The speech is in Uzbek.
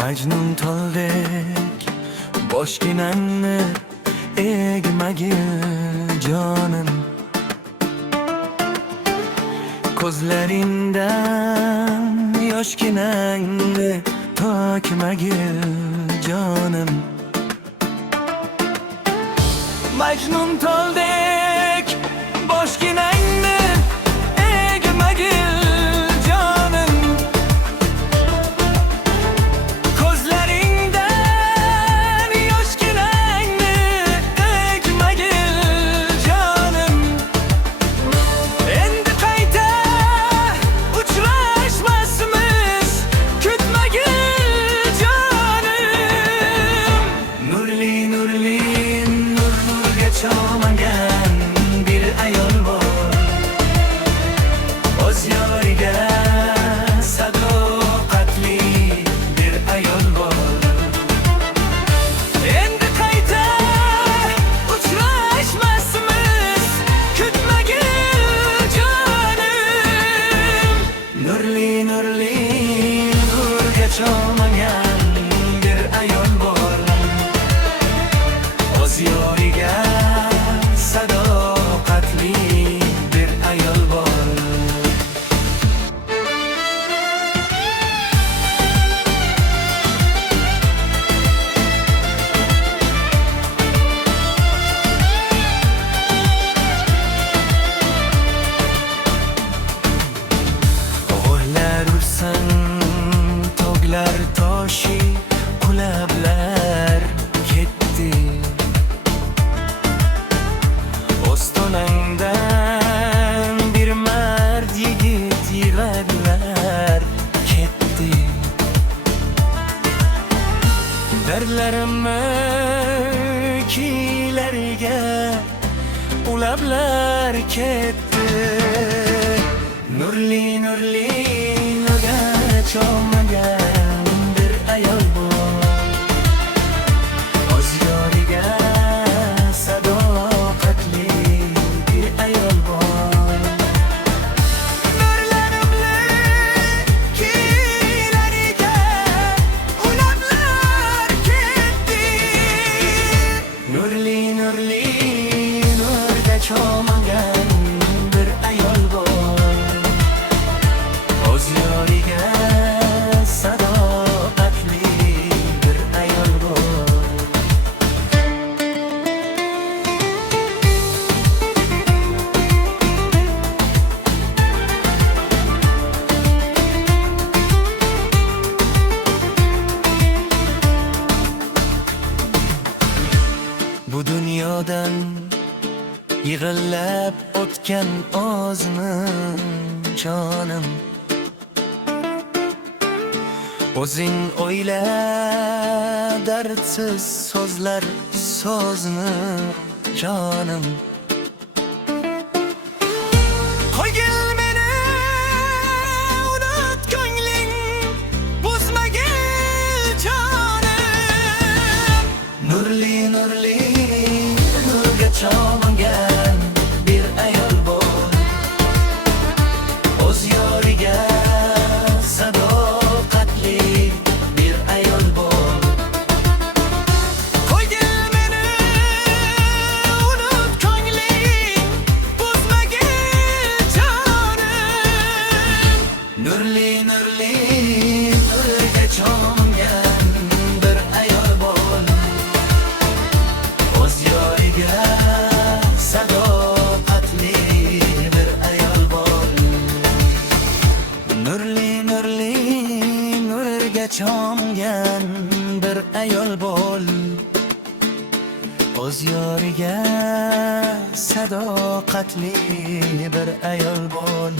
Majnun toldek boshginangni egmagil jonim, ko'zlaringdan yoshginangni to'kmagil jonim. Majnun toldek boshginangni egmagil jonim, ko'zlaringdan yoshginangni egmagil jonim. Endi qayta uchrashmasmiz, kutmagil jonim. Nurli nurli nurga cho'magan bir ayol bor, o'z yoriga sadoqatli bir ayol bor. Endi qayta uchrashmasmiz, kutmagil jonim. Nurli nurli nurga cho'magan bir ayol bor, o'z yoriga sadoqatli bir ayol bor. G'o'llar ursan tog'lar toshi, qulablar ketdi. Ostonangdan bir mard yigit yig'adilar ketdi. Dardlarimni kiylariga ulablar ketdi. Nurli nurli nurga cho'magan bir ayol bor, o'z yoriga sadoqatli bir ayol bor. Nurlarimni kiylariga ulablar ketdi. Nurli nurli nurga cho'magan bir ayol bor, o'z yoriga sadoqatli bir ayol bor. Bu dunyodan yig'ilib o'tgan ozmi jonim, o'zing o'yla dardsiz so'zlar so'zmi jonim. Qo'ygil meni unut ko'ngling, buzmagil jonim. Nurli nurli nurga cho'magan bir ayol bor, o'z yoriga sadoqatli bir ayol bor. Qo'ygil meni unut ko'ngling, buzmagil jonim. Nurli nurli nurga cho'magan bir ayol bor, o'z yoriga sadoqatli bir ayol bor. Nurli nurli nurga cho'mgan bir ayol bor, o'z yoriga sadoqatli bir ayol bor.